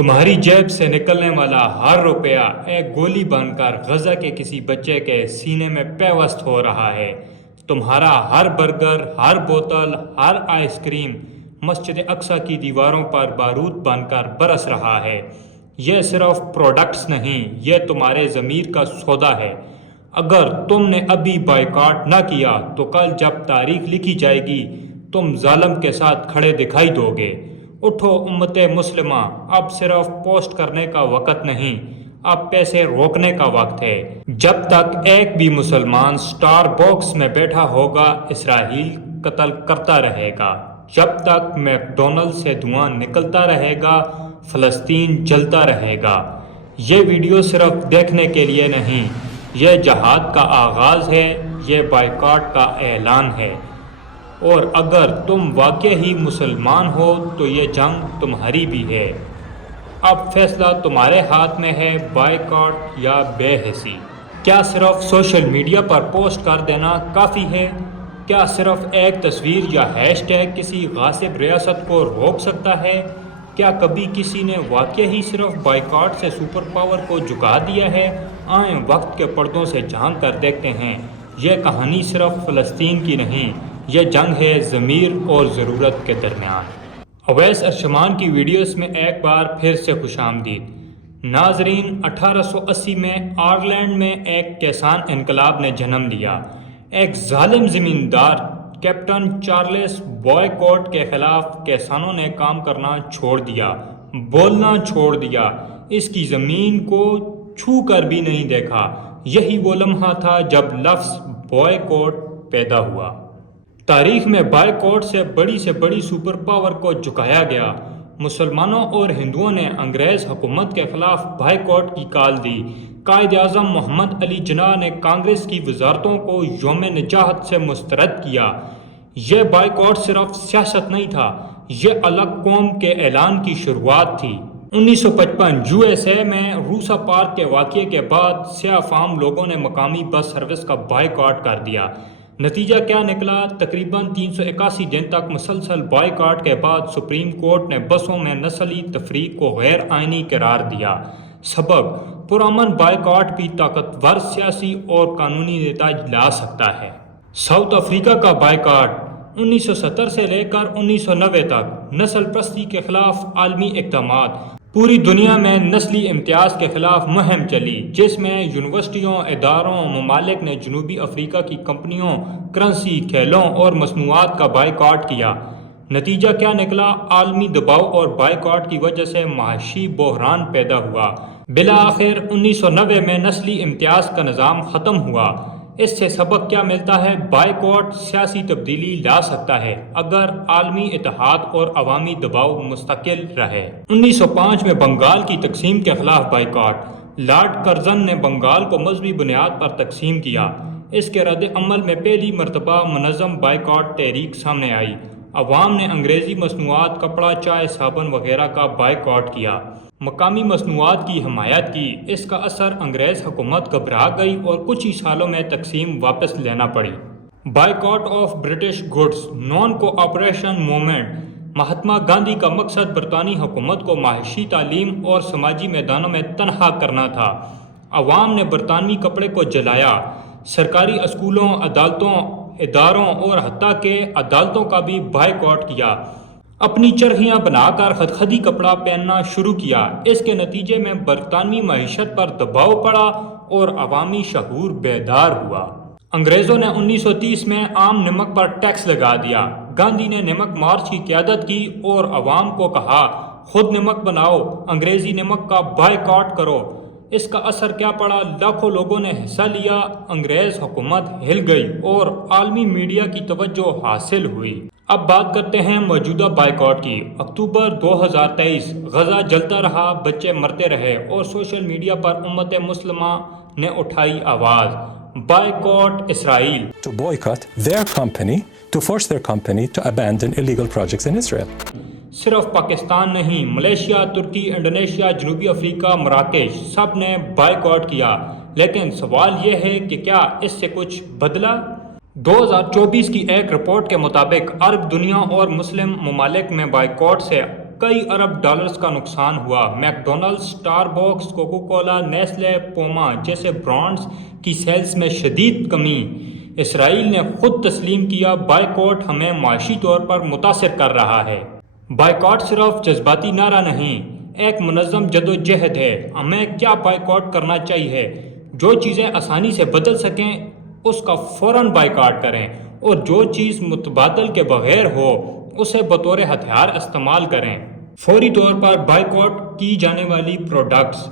تمہاری جیب سے نکلنے والا ہر روپیہ ایک گولی بن کر غزہ کے کسی بچے کے سینے میں پیوست ہو رہا ہے۔ تمہارا ہر برگر، ہر بوتل، ہر آئس کریم مسجد اقصی کی دیواروں پر بارود بن کر برس رہا ہے۔ یہ صرف پروڈکٹس نہیں، یہ تمہارے ضمیر کا سودا ہے۔ اگر تم نے ابھی بائیکاٹ نہ کیا تو کل جب تاریخ لکھی جائے گی تم ظالم کے ساتھ کھڑے دکھائی دو گے۔ اٹھو امت مسلمہ، اب صرف پوسٹ کرنے کا وقت نہیں، اب پیسے روکنے کا وقت ہے۔ جب تک ایک بھی مسلمان سٹار باکس میں بیٹھا ہوگا اسرائیل قتل کرتا رہے گا، جب تک میک ڈونلڈ سے دھواں نکلتا رہے گا فلسطین جلتا رہے گا۔ یہ ویڈیو صرف دیکھنے کے لیے نہیں، یہ جہاد کا آغاز ہے، یہ بائیکاٹ کا اعلان ہے۔ اور اگر تم واقع ہی مسلمان ہو تو یہ جنگ تمہاری بھی ہے۔ اب فیصلہ تمہارے ہاتھ میں ہے، بائیکاٹ یا بے حسی۔ کیا صرف سوشل میڈیا پر پوسٹ کر دینا کافی ہے؟ کیا صرف ایک تصویر یا ہیش ٹیگ کسی غاصب ریاست کو روک سکتا ہے؟ کیا کبھی کسی نے واقع ہی صرف بائیکاٹ سے سپر پاور کو جھکا دیا ہے؟ آئیں وقت کے پردوں سے جھانک کر دیکھتے ہیں۔ یہ کہانی صرف فلسطین کی نہیں، یہ جنگ ہے ضمیر اور ضرورت کے درمیان۔ اویس ارشمان کی ویڈیوز میں ایک بار پھر سے خوش آمدید۔ ناظرین، 1880 میں آئرلینڈ میں ایک کسان انقلاب نے جنم لیا۔ ایک ظالم زمیندار کیپٹن چارلس بوائیکاٹ کے خلاف کسانوں نے کام کرنا چھوڑ دیا، بولنا چھوڑ دیا، اس کی زمین کو چھو کر بھی نہیں دیکھا۔ یہی وہ لمحہ تھا جب لفظ بوائیکاٹ پیدا ہوا۔ تاریخ میں بائیکاٹ سے بڑی سپر پاور کو جھکایا گیا۔ مسلمانوں اور ہندوؤں نے انگریز حکومت کے خلاف بائیکاٹ کی کال دی۔ قائد اعظم محمد علی جناح نے کانگریس کی وزارتوں کو یوم نجات سے مسترد کیا۔ یہ بائیکاٹ صرف سیاست نہیں تھا، یہ الگ قوم کے اعلان کی شروعات تھی۔ 1955 یو ایس اے میں روسا پارک کے واقعے کے بعد سیاہ فام لوگوں نے مقامی بس سروس کا بائیکاٹ کر دیا۔ نتیجہ کیا نکلا؟ تقریباً 381 دن تک مسلسل بائیکاٹ کے بعد سپریم کورٹ نے بسوں میں نسلی تفریق کو غیر آئینی قرار دیا۔ سبب: پرامن بائیکاٹ بھی طاقتور سیاسی اور قانونی نتائج لا سکتا ہے۔ ساؤتھ افریقہ کا بائیکاٹ 1970 سے لے کر 1990 تک نسل پرستی کے خلاف عالمی اقدامات۔ پوری دنیا میں نسلی امتیاز کے خلاف مہم چلی، جس میں یونیورسٹیوں، اداروں، ممالک نے جنوبی افریقہ کی کمپنیوں، کرنسی، کھیلوں اور مصنوعات کا بائیکاٹ کیا۔ نتیجہ کیا نکلا؟ عالمی دباؤ اور بائیکاٹ کی وجہ سے معاشی بحران پیدا ہوا۔ بالآخر 1990 میں نسلی امتیاز کا نظام ختم ہوا۔ اس سے سبق کیا ملتا ہے؟ بائیکاٹ سیاسی تبدیلی لا سکتا ہے اگر عالمی اتحاد اور عوامی دباؤ مستقل رہے۔ 1905 میں بنگال کی تقسیم کے خلاف بائیکاٹ۔ لارڈ کرزن نے بنگال کو مذہبی بنیاد پر تقسیم کیا۔ اس کے رد عمل میں پہلی مرتبہ منظم بائیکاٹ تحریک سامنے آئی۔ عوام نے انگریزی مصنوعات، کپڑا، چائے، صابن وغیرہ کا بائیکاٹ کیا، مقامی مصنوعات کی حمایت کی۔ اس کا اثر انگریز حکومت گھبرا گئی اور کچھ ہی سالوں میں تقسیم واپس لینا پڑی۔ Boycott of British goods, naan cooperation movement. Mahatma Gandhi کا مقصد برطانوی حکومت کو معاشی، تعلیم اور سماجی میدانوں میں تنہا کرنا تھا۔ عوام نے برطانوی کپڑے کو جلایا، سرکاری اسکولوں، عدالتوں، اداروں اور حتیٰ کہ عدالتوں کا بھی بائیکاٹ کیا۔ اپنی چرخیاں بنا کر خدخدی کپڑا پہننا شروع کیا۔ اس کے نتیجے میں برطانوی معیشت پر دباؤ پڑا اور عوامی شعور بیدار ہوا۔ انگریزوں نے 1930 میں عام نمک پر ٹیکس لگا دیا۔ گاندھی نے نمک مارچ کی قیادت کی اور عوام کو کہا، خود نمک بناؤ، انگریزی نمک کا بائیکاٹ کرو۔ اس کا اثر کیا پڑا؟ لاکھوں لوگوں نے حصہ لیا، انگریز حکومت ہل گئی اور عالمی میڈیا کی توجہ حاصل ہوئی۔ اب بات کرتے ہیں موجودہ بائیکاٹ کی۔ اکتوبر 2023، غزہ جلتا رہا، بچے مرتے رہے اور سوشل میڈیا پر امت مسلمہ نے اٹھائی آواز، boycott Israel. To boycott their company, to force their company to abandon illegal projects in Israel. صرف پاکستان نہیں، ملیشیا، ترکی، انڈونیشیا، جنوبی افریقہ، مراکش، سب نے بائیکاٹ کیا۔ لیکن سوال یہ ہے کہ کیا اس سے کچھ بدلا؟ 2024 کی ایک رپورٹ کے مطابق عرب دنیا اور مسلم ممالک میں بائیکاٹ سے کئی ارب ڈالرز کا نقصان ہوا۔ McDonald's, Starbucks, Coca Cola, Nestle, Puma جیسے برانڈز کی سیلز میں شدید کمی۔ اسرائیل نے خود تسلیم کیا بائیکاٹ ہمیں معاشی طور پر متاثر کر رہا ہے۔ بائیکاٹ صرف جذباتی نعرہ نہیں، ایک منظم جدوجہد ہے۔ ہمیں کیا بائیکاٹ کرنا چاہیے؟ جو چیزیں آسانی سے بدل سکیں اس کا فوراً بائیکاٹ کریں، اور جو چیز متبادل کے بغیر ہو اسے بطور ہتھیار استعمال کریں۔ فوری طور پر بائیکاٹ کی جانے والی پروڈکٹس۔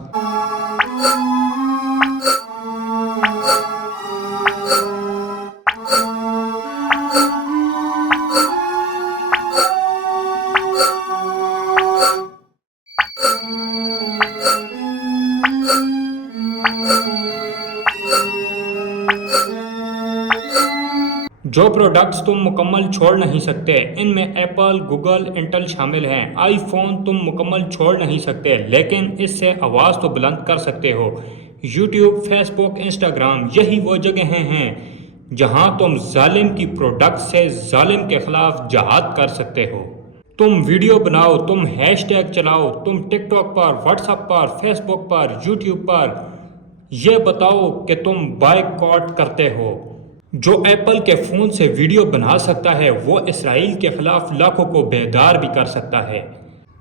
جو پروڈکٹس تم مکمل چھوڑ نہیں سکتے، ان میں ایپل، گوگل، انٹل شامل ہیں۔ آئی فون تم مکمل چھوڑ نہیں سکتے، لیکن اس سے آواز تو بلند کر سکتے ہو۔ یوٹیوب، فیس بک، انسٹاگرام، یہی وہ جگہیں ہیں جہاں تم ظالم کی پروڈکٹ سے ظالم کے خلاف جہاد کر سکتے ہو۔ تم ویڈیو بناؤ، تم ہیش ٹیگ چلاؤ، تم ٹک ٹاک پر، واٹس ایپ پر، فیس بک پر، یوٹیوب پر یہ بتاؤ کہ تم بائیکاٹ کرتے ہو۔ جو ایپل کے فون سے ویڈیو بنا سکتا ہے وہ اسرائیل کے خلاف لاکھوں کو بیدار بھی کر سکتا ہے۔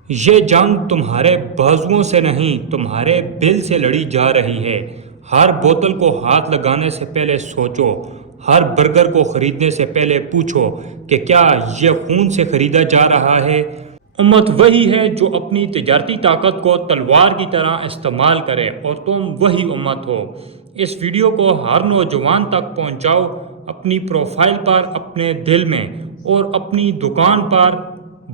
یہ جنگ تمہارے بازوؤں سے نہیں، تمہارے دل سے لڑی جا رہی ہے۔ ہر بوتل کو ہاتھ لگانے سے پہلے سوچو، ہر برگر کو خریدنے سے پہلے پوچھو کہ کیا یہ خون سے خریدا جا رہا ہے۔ امت وہی ہے جو اپنی تجارتی طاقت کو تلوار کی طرح استعمال کرے، اور تم وہی امت ہو۔ اس ویڈیو کو ہر نوجوان تک پہنچاؤ، اپنی پروفائل پر، اپنے دل میں، اور اپنی دکان پر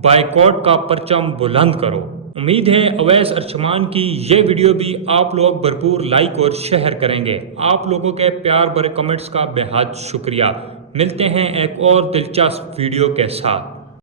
بائیکاٹ کا پرچم بلند کرو۔ امید ہے اویس ارچمان کی یہ ویڈیو بھی آپ لوگ بھرپور لائک اور شیئر کریں گے۔ آپ لوگوں کے پیار بھرے کمنٹس کا بے حد شکریہ۔ ملتے ہیں ایک اور دلچسپ ویڈیو کے ساتھ۔